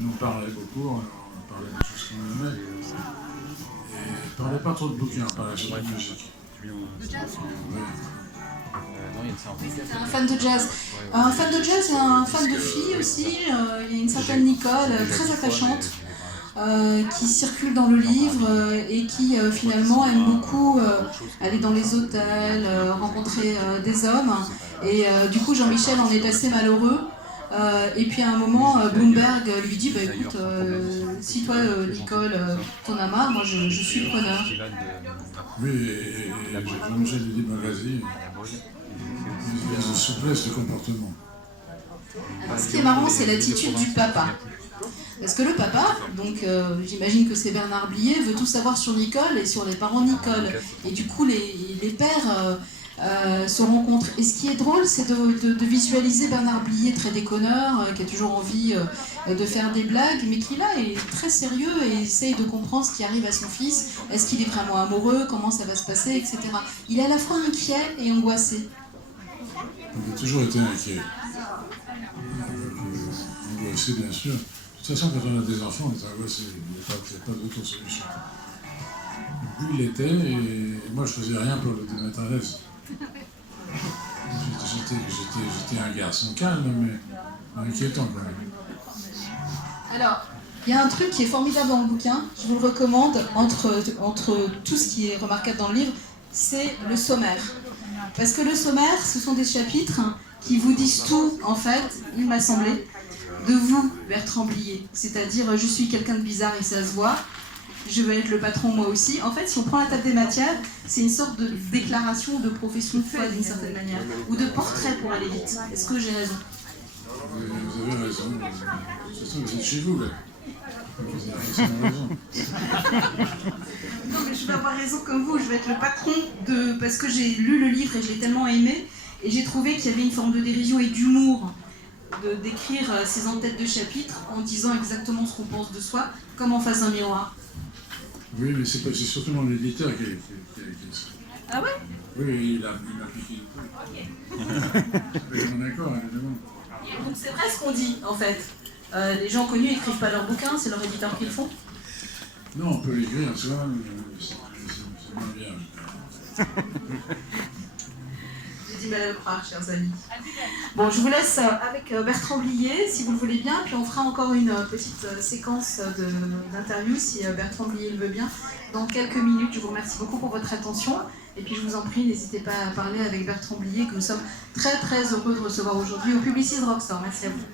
Nous on parlait beaucoup, on parlait des choses qu'on aimait. Et on parlait pas trop de bouquins, on parlait surtout de musique. De jazz. Ouais. C'est un fan de jazz. Un fan de jazz et un fan de filles aussi. Il y a une certaine Nicole, très attachante, qui circule dans le livre et qui finalement aime beaucoup aller dans les hôtels, rencontrer des hommes. Et du coup, Jean-Michel en est assez malheureux. Et puis à un moment, Bloomberg lui dit bah, écoute, si toi, Nicole, t'en as marre, moi je suis preneur. Oui, et Jean-Michel lui dit bah vas-y, il y a une souplesse de comportement. Alors, ce qui est marrant, c'est l'attitude du papa. Parce que le papa, donc j'imagine que c'est Bernard Blier, veut tout savoir sur Nicole et sur les parents de Nicole. Et du coup, les pères se rencontrent. Et ce qui est drôle, c'est de visualiser Bernard Blier très déconneur, qui a toujours envie de faire des blagues, mais qui là est très sérieux et essaye de comprendre ce qui arrive à son fils. Est-ce qu'il est vraiment amoureux? Comment ça va se passer, etc. Il est à la fois inquiet et angoissé. Il a toujours été inquiet. Angoissé, bien sûr. De toute façon, quand on a des enfants, on est angoissé. Il n'y a pas d'autre solution. Lui, il l'était, et moi, je faisais rien pour le mettre à l'aise. J'étais un garçon calme, mais inquiétant quand même. Alors, il y a un truc qui est formidable dans le bouquin, je vous le recommande, entre tout ce qui est remarquable dans le livre, c'est le sommaire. Parce que le sommaire, ce sont des chapitres qui vous disent tout, en fait, il m'a semblé, de vous, Bertrand Blier. C'est-à-dire, je suis quelqu'un de bizarre et ça se voit, je veux être le patron moi aussi. En fait, si on prend la table des matières, c'est une sorte de déclaration de profession de foi d'une certaine manière, ou de portrait pour aller vite. Est-ce que j'ai raison? Vous avez raison. De toute façon, vous êtes chez vous, là. Vous avez forcément raison. Non, mais je vais avoir raison comme vous, je vais être le patron de... Parce que j'ai lu le livre et je l'ai tellement aimé, et j'ai trouvé qu'il y avait une forme de dérision et d'humour d'écrire ces en-têtes de chapitres en disant exactement ce qu'on pense de soi, comme en face d'un miroir. Oui, mais c'est surtout mon éditeur qui a écrit ça. Ah ouais? Oui, il m'a piqué le truc. Avec mon accord, évidemment. Donc c'est vrai ce qu'on dit, en fait. Les gens connus n'écrivent pas leurs bouquins, c'est leur éditeur qui le font. Non, on peut l'écrire, ça, c'est moins bien. J'ai du mal à le croire, chers amis. Bon, je vous laisse avec Bertrand Blier, si vous le voulez bien, puis on fera encore une petite séquence d'interview, si Bertrand Blier le veut bien, dans quelques minutes. Je vous remercie beaucoup pour votre attention, et puis je vous en prie, n'hésitez pas à parler avec Bertrand Blier, que nous sommes très très heureux de recevoir aujourd'hui au Publicis Rockstore. Merci à vous.